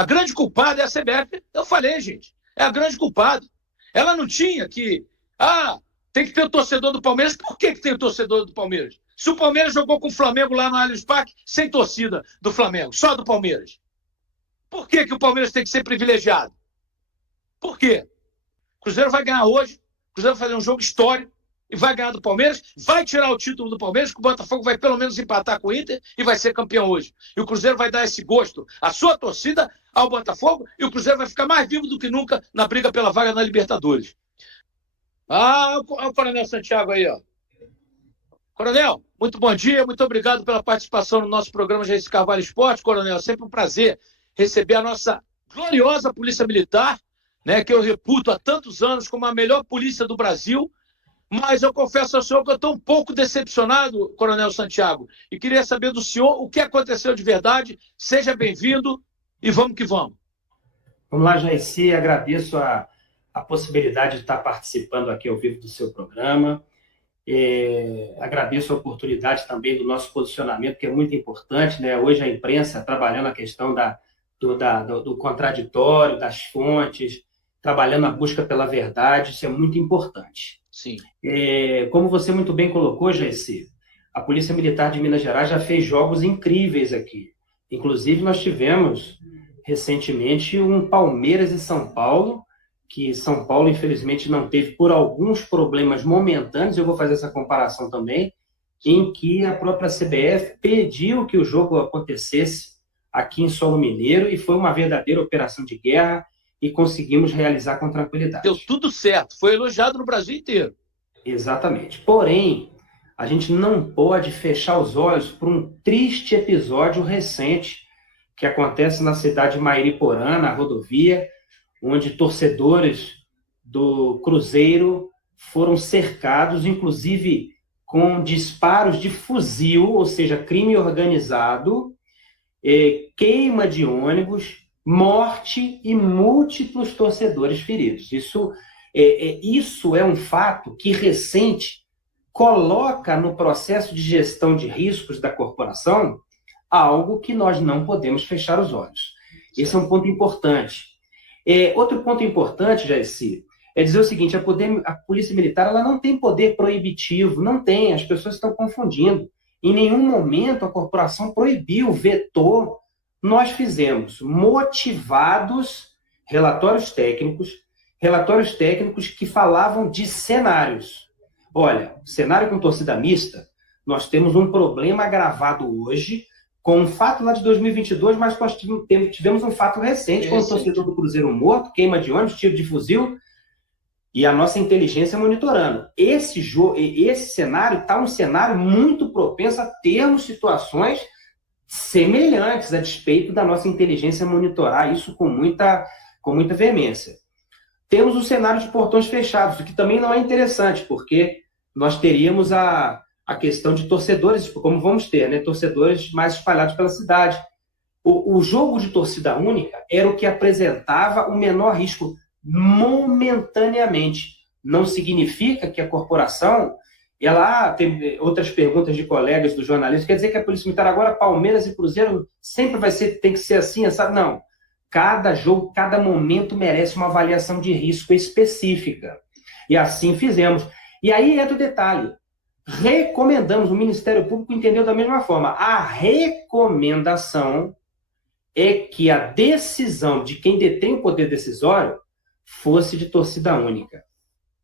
A grande culpada é a CBF. Eu falei, gente, é a grande culpada. Ela não tinha que... tem que ter o torcedor do Palmeiras. Por que tem o torcedor do Palmeiras? Se o Palmeiras jogou com o Flamengo lá no Allianz Parque, sem torcida do Flamengo, só do Palmeiras. Por que o Palmeiras tem que ser privilegiado? Por quê? O Cruzeiro vai ganhar hoje, o Cruzeiro vai fazer um jogo histórico e vai ganhar do Palmeiras, vai tirar o título do Palmeiras, que o Botafogo vai pelo menos empatar com o Inter e vai ser campeão hoje. E o Cruzeiro vai dar esse gosto à sua torcida, ao Botafogo, e o Cruzeiro vai ficar mais vivo do que nunca na briga pela vaga na Libertadores. Olha o Coronel Santiago aí, ó. Coronel, muito bom dia, muito obrigado pela participação no nosso programa Jair Carvalho Esporte. Coronel, é sempre um prazer receber a nossa gloriosa Polícia Militar, né, que eu reputo há tantos anos como a melhor polícia do Brasil, mas eu confesso ao senhor que eu estou um pouco decepcionado, Coronel Santiago, e queria saber do senhor o que aconteceu de verdade. Seja bem-vindo e vamos que vamos. Vamos lá, Jair, agradeço a possibilidade de estar participando aqui ao vivo do seu programa. Agradeço a oportunidade também do nosso posicionamento, que é muito importante, né? Hoje a imprensa trabalhando a questão do contraditório, das fontes, trabalhando a busca pela verdade, isso é muito importante. Sim. Como você muito bem colocou, Jair, a Polícia Militar de Minas Gerais já fez jogos incríveis aqui. Inclusive, nós tivemos recentemente um Palmeiras e São Paulo, que São Paulo, infelizmente, não teve por alguns problemas momentâneos, eu vou fazer essa comparação também, em que a própria CBF pediu que o jogo acontecesse aqui em solo mineiro, e foi uma verdadeira operação de guerra, e conseguimos realizar com tranquilidade. Deu tudo certo, foi elogiado no Brasil inteiro. Exatamente. Porém, a gente não pode fechar os olhos para um triste episódio recente que acontece na cidade de Mairiporã, na rodovia, onde torcedores do Cruzeiro foram cercados, inclusive com disparos de fuzil, ou seja, crime organizado, queima de ônibus, morte e múltiplos torcedores feridos. Isso é um fato que recente coloca no processo de gestão de riscos da corporação algo que nós não podemos fechar os olhos. Esse é um ponto importante. Outro ponto importante, Jair, é dizer o seguinte: a Polícia Militar ela não tem poder proibitivo, não tem, as pessoas estão confundindo. Em nenhum momento a corporação proibiu, vetou. Nós fizemos motivados relatórios técnicos que falavam de cenários. Olha, cenário com torcida mista, nós temos um problema agravado hoje, com um fato lá de 2022, mas nós tivemos um fato recente, com o torcedor do Cruzeiro morto, queima de ônibus, tiro de fuzil, e a nossa inteligência monitorando. Esse cenário está um cenário muito propenso a termos situações semelhantes, a despeito da nossa inteligência monitorar isso com muita veemência. Temos o cenário de portões fechados, o que também não é interessante, porque nós teríamos a questão de torcedores, como vamos ter, né? Torcedores mais espalhados pela cidade. O jogo de torcida única era o que apresentava o menor risco momentaneamente. Não significa que a corporação... tem outras perguntas de colegas do jornalismo, quer dizer que a Polícia Militar agora, Palmeiras e Cruzeiro, sempre tem que ser assim, sabe? Não. Cada jogo, cada momento merece uma avaliação de risco específica. E assim fizemos. E aí entra o detalhe. Recomendamos, o Ministério Público entendeu da mesma forma. A recomendação é que a decisão de quem detém o poder decisório fosse de torcida única.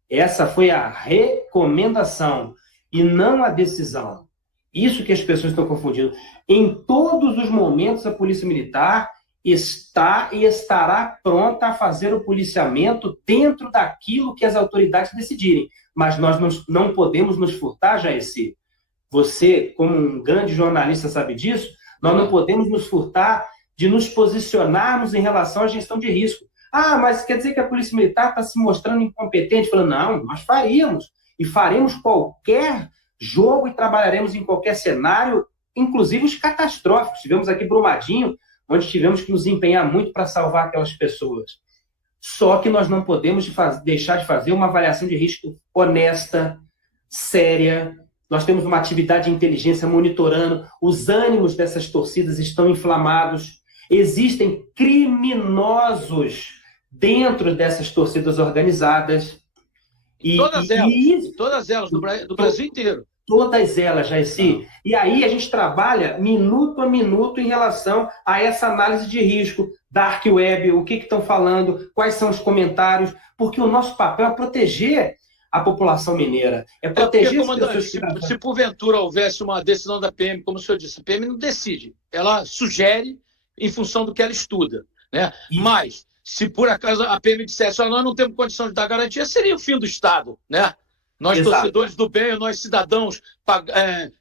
Essa foi a recomendação e não a decisão. Isso que as pessoas estão confundindo. Em todos os momentos, a Polícia Militar está e estará pronta a fazer o policiamento dentro daquilo que as autoridades decidirem. Mas nós não podemos nos furtar, Jair. Você, como um grande jornalista, sabe disso. Nós não podemos nos furtar de nos posicionarmos em relação à gestão de risco. Mas quer dizer que a Polícia Militar está se mostrando incompetente? Falando, não, nós faríamos. E faremos qualquer jogo e trabalharemos em qualquer cenário, inclusive os catastróficos. Tivemos aqui Brumadinho, onde tivemos que nos empenhar muito para salvar aquelas pessoas. Só que nós não podemos deixar de fazer uma avaliação de risco honesta, séria. Nós temos uma atividade de inteligência monitorando. Os ânimos dessas torcidas estão inflamados. Existem criminosos dentro dessas torcidas organizadas. Todas elas do Brasil inteiro. Todas elas, Jaircy. E aí a gente trabalha minuto a minuto em relação a essa análise de risco, dark web, o que estão falando, quais são os comentários, porque o nosso papel é proteger a população mineira. É proteger as pessoas que... Se porventura houvesse uma decisão da PM, como o senhor disse, a PM não decide, ela sugere em função do que ela estuda, né? Mas, se por acaso a PM dissesse, nós não temos condição de dar garantia, seria o fim do Estado, né? Nós, torcedores do bem, nós cidadãos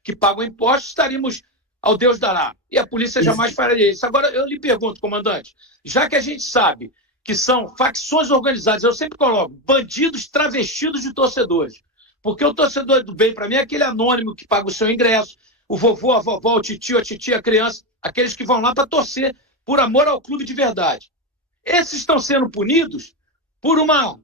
que pagam impostos, estaríamos ao Deus dará. E a polícia jamais faria isso. Agora, eu lhe pergunto, comandante, já que a gente sabe que são facções organizadas, eu sempre coloco bandidos travestidos de torcedores. Porque o torcedor do bem, para mim, é aquele anônimo que paga o seu ingresso, o vovô, a vovó, o titio, a titia, a criança, aqueles que vão lá para torcer por amor ao clube de verdade. Esses estão sendo punidos por uma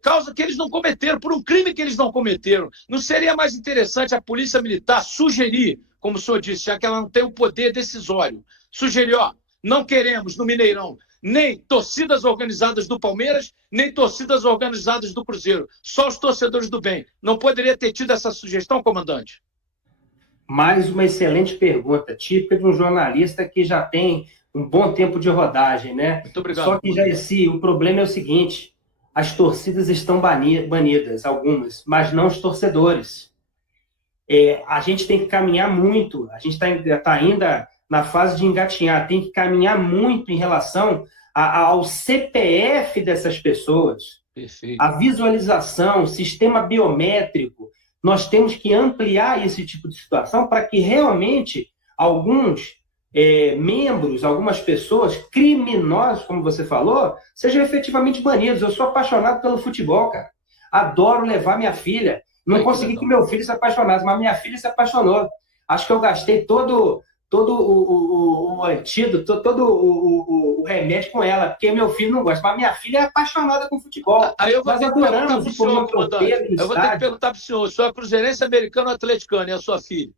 causa que eles não cometeram, por um crime que eles não cometeram. Não seria mais interessante a polícia militar sugerir, como o senhor disse, já que ela não tem o poder decisório, sugerir, não queremos no Mineirão nem torcidas organizadas do Palmeiras, nem torcidas organizadas do Cruzeiro, só os torcedores do bem. Não poderia ter tido essa sugestão, comandante? Mais uma excelente pergunta, típica de um jornalista que já tem um bom tempo de rodagem, né? Muito obrigado. Só que, Jaircy, o problema é o seguinte: as torcidas estão banidas, algumas, mas não os torcedores. A gente tem que caminhar muito, a gente está ainda na fase de engatinhar, tem que caminhar muito em relação ao CPF dessas pessoas. Perfeito. A visualização, sistema biométrico. Nós temos que ampliar esse tipo de situação para que realmente alguns membros, algumas pessoas criminosas, como você falou, sejam efetivamente banidos. Eu sou apaixonado pelo futebol, cara. Adoro levar minha filha. Não consegui que meu filho se apaixonasse, mas minha filha se apaixonou. Acho que eu gastei todo o antídoto, todo o remédio com ela, porque meu filho não gosta. Mas minha filha é apaixonada com futebol. Aí eu vou ter que perguntar para o senhor, comandante. Eu vou ter que perguntar para o senhor. O senhor é cruzeirense, americano ou atleticano? E a sua filha?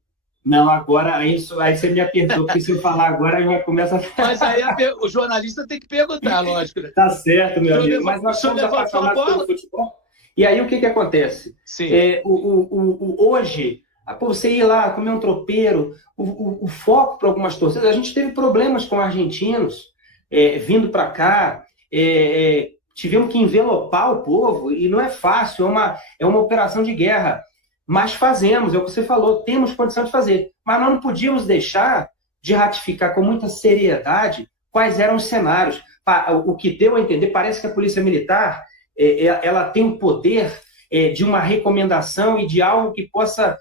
Não, agora, aí você me apertou, porque se eu falar agora, eu já começo a falar. Mas aí o jornalista tem que perguntar, lógico. Né? Tá certo, meu amigo. Mas nós somos apaixonados pelo futebol. E aí, o que acontece? Sim. Hoje, você ir lá comer um tropeiro, o foco para algumas torcidas, a gente teve problemas com argentinos vindo para cá, tivemos que envelopar o povo, e não é fácil, é uma operação de guerra. Mas fazemos, é o que você falou, temos condição de fazer. Mas nós não podíamos deixar de ratificar com muita seriedade quais eram os cenários. O que deu a entender, parece que a Polícia Militar ela tem o poder de uma recomendação e de algo que possa...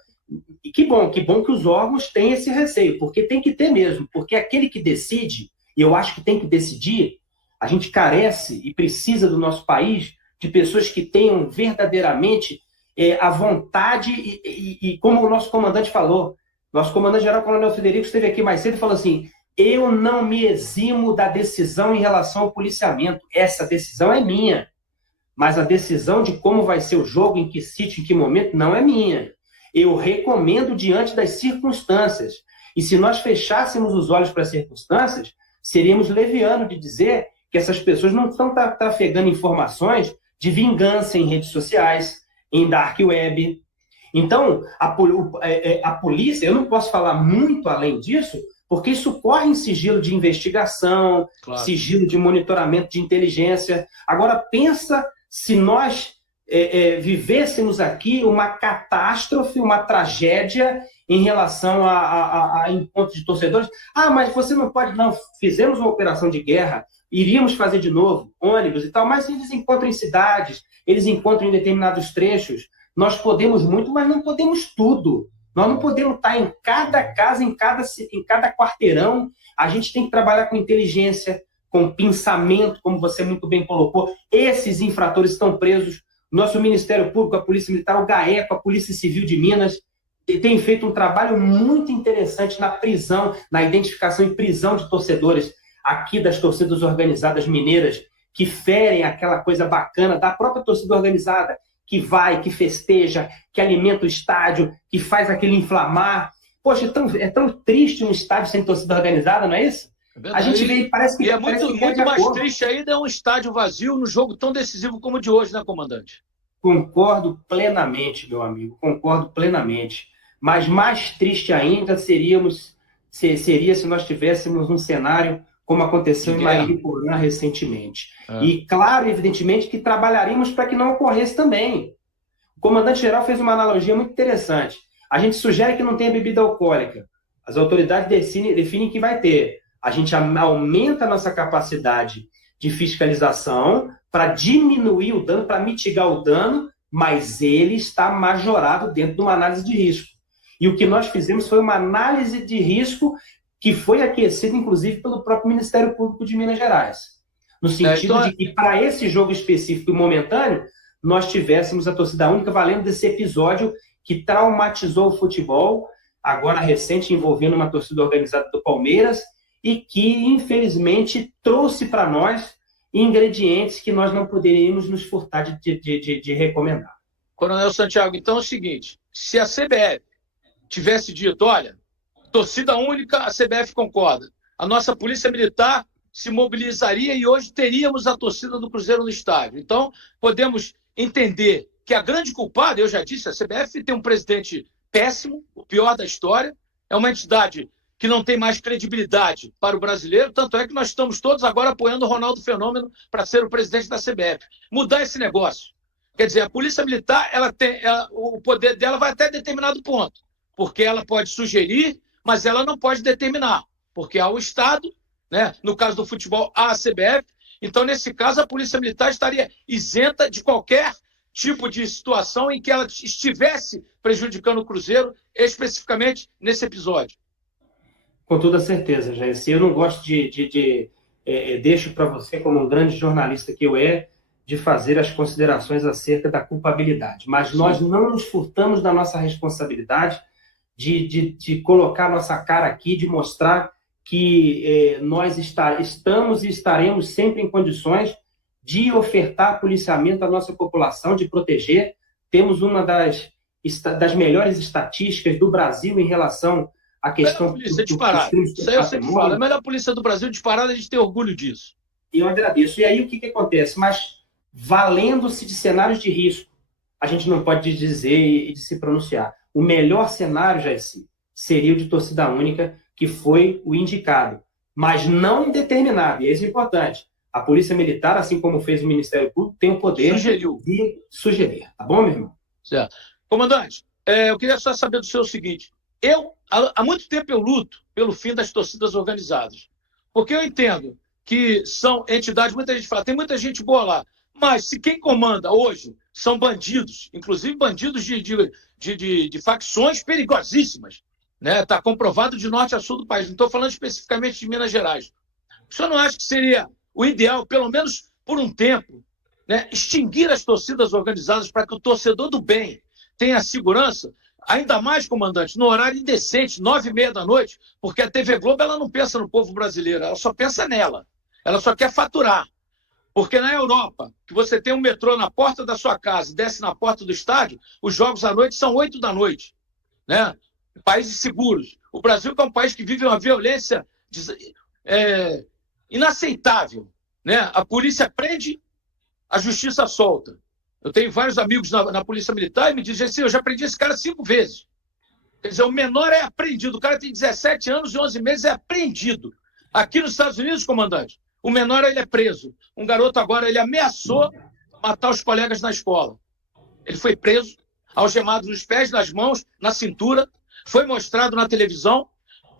Que bom que os órgãos têm esse receio, porque tem que ter mesmo, porque aquele que decide, e eu acho que tem que decidir, a gente carece e precisa do nosso país de pessoas que tenham verdadeiramente a vontade e como o nosso comandante falou, nosso comandante-geral, Coronel Frederico, esteve aqui mais cedo e falou assim: eu não me eximo da decisão em relação ao policiamento, essa decisão é minha, mas a decisão de como vai ser o jogo, em que sítio, em que momento, não é minha. Eu recomendo diante das circunstâncias. E se nós fechássemos os olhos para as circunstâncias, seríamos levianos de dizer que essas pessoas não estão trafegando informações de vingança em redes sociais, em dark web. Então, a polícia, eu não posso falar muito além disso, porque isso corre em sigilo de investigação, claro, sigilo de monitoramento de inteligência. Agora, pensa se nós vivêssemos aqui uma catástrofe, uma tragédia em relação a encontros de torcedores. Mas você não pode... Não, fizemos uma operação de guerra, iríamos fazer de novo, ônibus e tal, mas eles encontram em cidades, eles encontram em determinados trechos. Nós podemos muito, mas não podemos tudo. Nós não podemos estar em cada casa, em cada quarteirão. A gente tem que trabalhar com inteligência, com pensamento, como você muito bem colocou. Esses infratores estão presos. Nosso Ministério Público, a Polícia Militar, o GAECO, a Polícia Civil de Minas, tem feito um trabalho muito interessante na prisão, na identificação e prisão de torcedores aqui das torcidas organizadas mineiras, que ferem aquela coisa bacana da própria torcida organizada, que vai, que festeja, que alimenta o estádio, que faz aquele inflamar. Poxa, é tão triste um estádio sem torcida organizada, não é isso? É A verdade. gente vê, parece E é que muito, perde muito a mais cor. triste ainda é um estádio vazio num jogo tão decisivo como o de hoje, né, comandante? Concordo plenamente, meu amigo, concordo plenamente. Mas mais triste ainda seria se nós tivéssemos um cenário como De aconteceu em guerra. Mariporã recentemente. É. E, claro, evidentemente, que trabalharíamos para que não ocorresse também. O comandante-geral fez uma analogia muito interessante. A gente sugere que não tenha bebida alcoólica. As autoridades definem que vai ter. A gente aumenta a nossa capacidade de fiscalização para diminuir o dano, para mitigar o dano, mas ele está majorado dentro de uma análise de risco. E o que nós fizemos foi uma análise de risco que foi aquecida, inclusive, pelo próprio Ministério Público de Minas Gerais. No sentido de que, para esse jogo específico e momentâneo, nós tivéssemos a torcida única valendo desse episódio que traumatizou o futebol, agora recente, envolvendo uma torcida organizada do Palmeiras, e que, infelizmente, trouxe para nós ingredientes que nós não poderíamos nos furtar de recomendar. Coronel Santiago, então é o seguinte, se a CBF tivesse dito, olha, torcida única, a CBF concorda, a nossa polícia militar se mobilizaria e hoje teríamos a torcida do Cruzeiro no estádio. Então, podemos entender que a grande culpada, eu já disse, a CBF tem um presidente péssimo, o pior da história, é uma entidade que não tem mais credibilidade para o brasileiro, tanto é que nós estamos todos agora apoiando o Ronaldo Fenômeno para ser o presidente da CBF. Mudar esse negócio. Quer dizer, a Polícia Militar, o poder dela vai até determinado ponto, porque ela pode sugerir, mas ela não pode determinar, porque há o Estado, né? No caso do futebol, há a CBF. Então, nesse caso, a Polícia Militar estaria isenta de qualquer tipo de situação em que ela estivesse prejudicando o Cruzeiro, especificamente nesse episódio. Com toda certeza, Jair. Eu não gosto deixo para você, como um grande jornalista que eu de fazer as considerações acerca da culpabilidade. Mas nós não nos furtamos da nossa responsabilidade de colocar nossa cara aqui, de mostrar que nós estamos e estaremos sempre em condições de ofertar policiamento à nossa população, de proteger. Temos uma das melhores estatísticas do Brasil em relação à questão polícia disparada. Isso aí eu sempre falo. A melhor polícia do Brasil disparada, a gente tem orgulho disso. Eu agradeço. E aí o que acontece? Mas valendo-se de cenários de risco, a gente não pode dizer e de se pronunciar. O melhor cenário, Jairci, seria o de torcida única, que foi o indicado, mas não indeterminado, e isso é importante. A Polícia Militar, assim como fez o Ministério Público, tem o poder de sugerir. Tá bom, meu irmão? Certo. Comandante, eu queria só saber do senhor o seguinte. Há muito tempo eu luto pelo fim das torcidas organizadas, porque eu entendo que são entidades, muita gente fala, tem muita gente boa lá, mas se quem comanda hoje são bandidos, inclusive bandidos de facções perigosíssimas, né? Está comprovado de norte a sul do país. Não estou falando especificamente de Minas Gerais. O senhor não acha que seria o ideal, pelo menos por um tempo, né, extinguir as torcidas organizadas para que o torcedor do bem tenha segurança, ainda mais, comandante, no horário indecente, 9h30 da noite, porque a TV Globo ela não pensa no povo brasileiro, ela só pensa nela. Ela só quer faturar. Porque na Europa, que você tem um metrô na porta da sua casa e desce na porta do estádio, os jogos à noite são 8 da noite. Né? Países seguros. O Brasil, que é um país que vive uma violência inaceitável. Né? A polícia prende, a justiça solta. Eu tenho vários amigos na Polícia Militar e me dizem assim, eu já prendi esse cara 5 vezes. Quer dizer, o menor é apreendido. O cara tem 17 anos e 11 meses, é apreendido. Aqui nos Estados Unidos, comandante, o menor ele é preso. Um garoto agora, ele ameaçou matar os colegas na escola. Ele foi preso, algemado nos pés, nas mãos, na cintura, foi mostrado na televisão,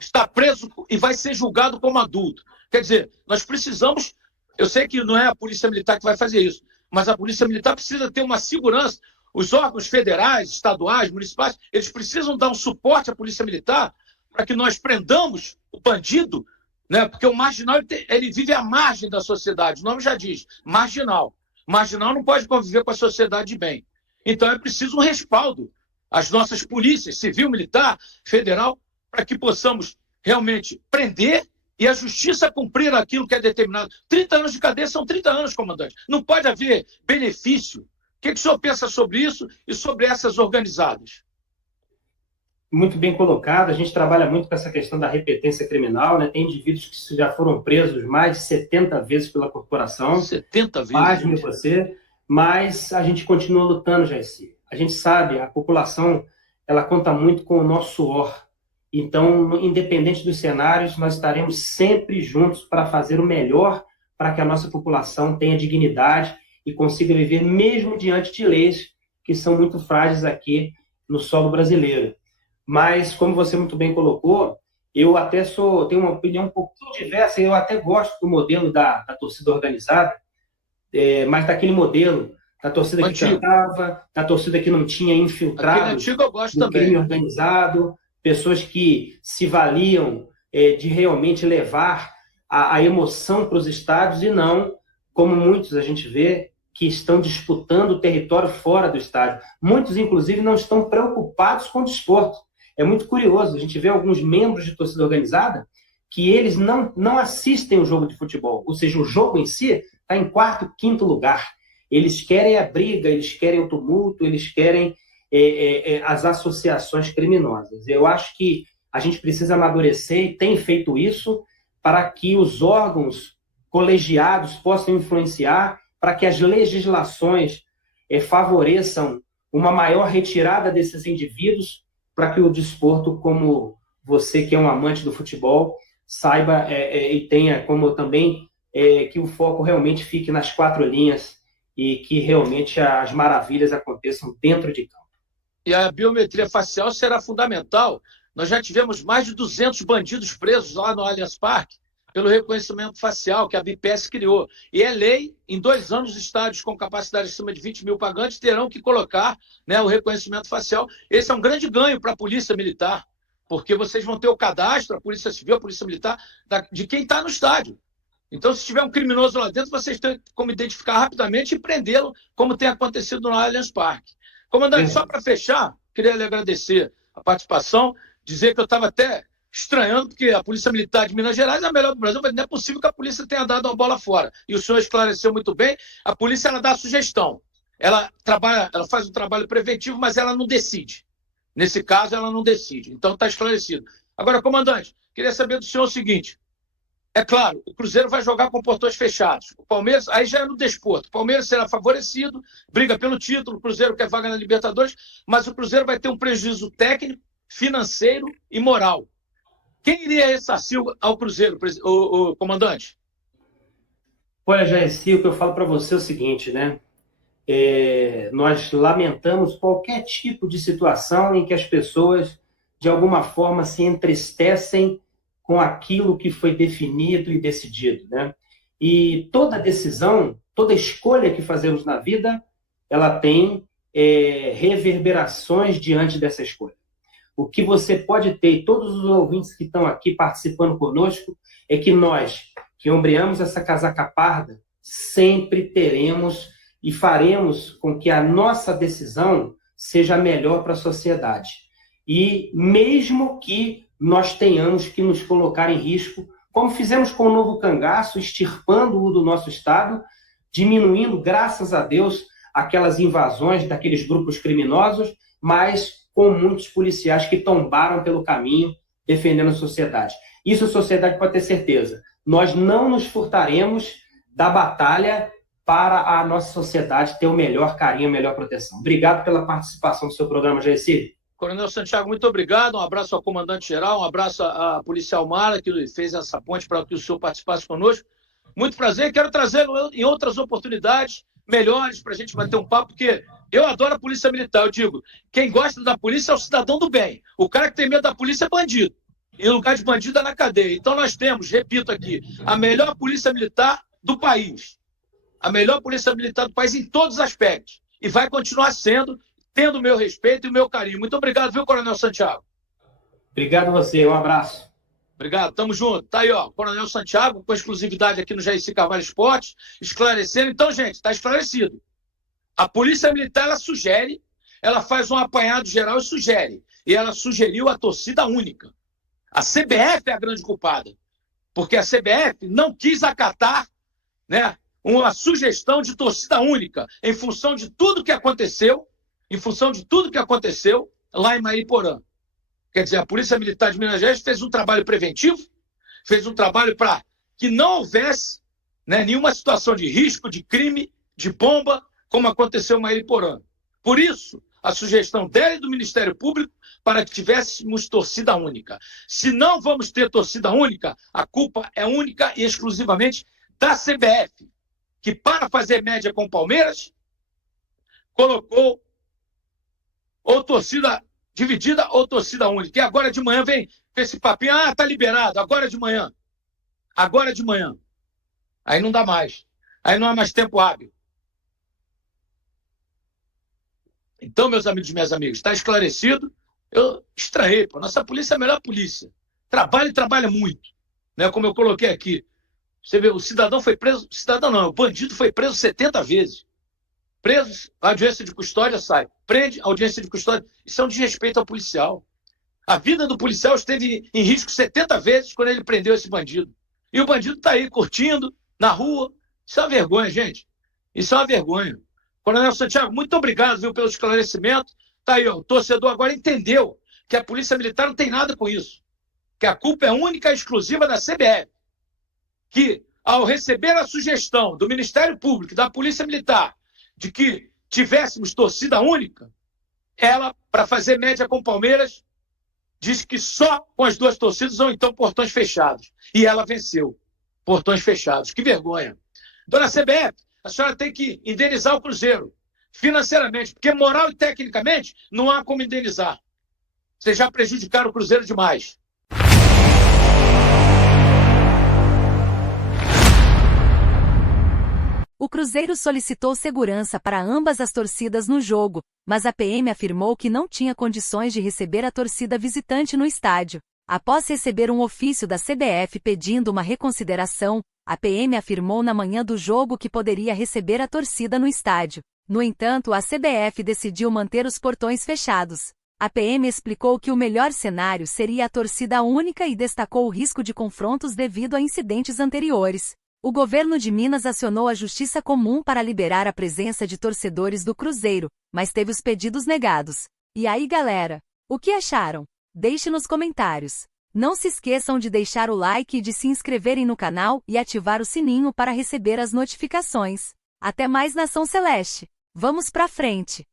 está preso e vai ser julgado como adulto. Quer dizer, nós precisamos, eu sei que não é a Polícia Militar que vai fazer isso, mas a Polícia Militar precisa ter uma segurança. Os órgãos federais, estaduais, municipais, eles precisam dar um suporte à Polícia Militar para que nós prendamos o bandido, né? Porque o marginal ele vive à margem da sociedade. O nome já diz, marginal. Marginal não pode conviver com a sociedade de bem. Então é preciso um respaldo às nossas polícias, civil, militar, federal, para que possamos realmente prender e a justiça cumprir aquilo que é determinado. 30 anos de cadeia são 30 anos, comandante. Não pode haver benefício. O que o senhor pensa sobre isso e sobre essas organizadas? muito bem colocado. A gente trabalha muito com essa questão da repetência criminal, né? Tem indivíduos que já foram presos mais de 70 vezes pela corporação. 70 vezes. Pasme você, mas a gente continua lutando, Jaircy. A gente sabe, a população, ela conta muito com o nosso suor. Então, independente dos cenários, nós estaremos sempre juntos para fazer o melhor para que a nossa população tenha dignidade e consiga viver mesmo diante de leis que são muito frágeis aqui no solo brasileiro. Mas, como você muito bem colocou, eu até tenho uma opinião um pouquinho diversa, eu até gosto do modelo da torcida organizada, mas daquele modelo da torcida que cantava, da torcida que não tinha infiltrado no crime organizado, pessoas que se valiam de realmente levar a emoção para os estádios e não, como muitos a gente vê, que estão disputando o território fora do estádio. Muitos, inclusive, não estão preocupados com o desporto. É muito curioso, a gente vê alguns membros de torcida organizada que eles não assistem o jogo de futebol, ou seja, o jogo em si está em quarto, quinto lugar. Eles querem a briga, eles querem o tumulto, eles querem as associações criminosas. Eu acho que a gente precisa amadurecer e tem feito isso para que os órgãos colegiados possam influenciar, para que as legislações favoreçam uma maior retirada desses indivíduos, para que o desporto, como você que é um amante do futebol, saiba e tenha como também que o foco realmente fique nas quatro linhas e que realmente as maravilhas aconteçam dentro de campo. E a biometria facial será fundamental. Nós já tivemos mais de 200 bandidos presos lá no Allianz Parque pelo reconhecimento facial que a BPS criou. E é lei, em 2 anos, os estádios com capacidade acima de 20 mil pagantes terão que colocar, né, o reconhecimento facial. Esse é um grande ganho para a Polícia Militar, porque vocês vão ter o cadastro, a Polícia Civil, a Polícia Militar, de quem está no estádio. Então, se tiver um criminoso lá dentro, vocês têm como identificar rapidamente e prendê-lo, como tem acontecido no Allianz Parque. Comandante, só para fechar, queria lhe agradecer a participação, dizer que eu estava até estranhando, porque a Polícia Militar de Minas Gerais é a melhor do Brasil, mas não é possível que a polícia tenha dado uma bola fora. E o senhor esclareceu muito bem, a polícia ela dá sugestão. Ela faz um trabalho preventivo, mas ela não decide. Nesse caso, ela não decide. Então, está esclarecido. Agora, comandante, queria saber do senhor o seguinte. É claro, o Cruzeiro vai jogar com portões fechados. O Palmeiras, aí já é no desporto. O Palmeiras será favorecido, briga pelo título, o Cruzeiro quer vaga na Libertadores, mas o Cruzeiro vai ter um prejuízo técnico, financeiro e moral. Quem iria ressarcir ao Cruzeiro, o comandante? Olha, Jaircy, o que eu falo para você é o seguinte, né? Nós lamentamos qualquer tipo de situação em que as pessoas, de alguma forma, se entristecem com aquilo que foi definido e decidido, né? E toda decisão, toda escolha que fazemos na vida, ela tem reverberações diante dessa escolha. O que você pode ter, e todos os ouvintes que estão aqui participando conosco, é que nós, que ombreamos essa casaca parda, sempre teremos e faremos com que a nossa decisão seja melhor para a sociedade. E mesmo que nós tenhamos que nos colocar em risco, como fizemos com o Novo Cangaço, extirpando-o do nosso Estado, diminuindo, graças a Deus, aquelas invasões daqueles grupos criminosos, mas com muitos policiais que tombaram pelo caminho, defendendo a sociedade. Isso a sociedade pode ter certeza. Nós não nos furtaremos da batalha para a nossa sociedade ter o melhor carinho, a melhor proteção. Obrigado pela participação do seu programa, Jaircy. Coronel Santiago, muito obrigado. Um abraço ao comandante-geral, um abraço à policial Mara, que fez essa ponte para que o senhor participasse conosco. Muito prazer. Quero trazê-lo em outras oportunidades melhores para a gente bater um papo, porque eu adoro a Polícia Militar. Eu digo, quem gosta da polícia é o cidadão do bem. O cara que tem medo da polícia é bandido. E no lugar de bandido é na cadeia. Então nós temos, repito aqui, a melhor Polícia Militar do país. A melhor Polícia Militar do país em todos os aspectos. E vai continuar sendo, tendo o meu respeito e o meu carinho. Muito obrigado, viu, Coronel Santiago? Obrigado a você. Um abraço. Obrigado, tamo junto. Tá aí, ó, Coronel Santiago, com exclusividade aqui no Jaircy Carvalho Esportes, esclarecendo. Então, gente, tá esclarecido. A Polícia Militar, ela sugere, ela faz um apanhado geral e sugere. E ela sugeriu a torcida única. A CBF é a grande culpada. Porque a CBF não quis acatar, né, uma sugestão de torcida única em função de tudo que aconteceu, lá em Mariporã. Quer dizer, a Polícia Militar de Minas Gerais fez um trabalho preventivo, fez um trabalho para que não houvesse, né, nenhuma situação de risco, de crime, de bomba, como aconteceu em Mariporã. Por isso, a sugestão dela e do Ministério Público para que tivéssemos torcida única. Se não vamos ter torcida única, a culpa é única e exclusivamente da CBF, que para fazer média com o Palmeiras, colocou ou torcida dividida ou torcida única. E agora de manhã vem esse papinho, tá liberado, agora de manhã. Agora de manhã. Aí não dá mais. Aí não há mais tempo hábil. Então, meus amigos e minhas amigas, está esclarecido. Eu estranhei, pô. Nossa polícia é a melhor polícia. Trabalha e trabalha muito. Né? Como eu coloquei aqui. Você vê, o cidadão foi preso... Cidadão não, o bandido foi preso 70 vezes. Preso, a audiência de custódia sai. Prende, a audiência de custódia. Isso é um desrespeito ao policial. A vida do policial esteve em risco 70 vezes quando ele prendeu esse bandido. E o bandido está aí, curtindo, na rua. Isso é uma vergonha, gente. Isso é uma vergonha. Coronel Santiago, muito obrigado, viu, pelo esclarecimento. Tá aí, ó, o torcedor agora entendeu que a Polícia Militar não tem nada com isso. Que a culpa é única e exclusiva da CBF. Que, ao receber a sugestão do Ministério Público e da Polícia Militar de que tivéssemos torcida única, ela, para fazer média com o Palmeiras, disse que só com as duas torcidas ou então portões fechados. E ela venceu. Portões fechados. Que vergonha. Dona CBF, a senhora tem que indenizar o Cruzeiro financeiramente, porque moral e tecnicamente não há como indenizar. Vocês já prejudicaram o Cruzeiro demais. O Cruzeiro solicitou segurança para ambas as torcidas no jogo, mas a PM afirmou que não tinha condições de receber a torcida visitante no estádio. Após receber um ofício da CBF pedindo uma reconsideração, a PM afirmou na manhã do jogo que poderia receber a torcida no estádio. No entanto, a CBF decidiu manter os portões fechados. A PM explicou que o melhor cenário seria a torcida única e destacou o risco de confrontos devido a incidentes anteriores. O governo de Minas acionou a Justiça Comum para liberar a presença de torcedores do Cruzeiro, mas teve os pedidos negados. E aí, galera? O que acharam? Deixe nos comentários. Não se esqueçam de deixar o like e de se inscreverem no canal e ativar o sininho para receber as notificações. Até mais, Nação Celeste! Vamos pra frente!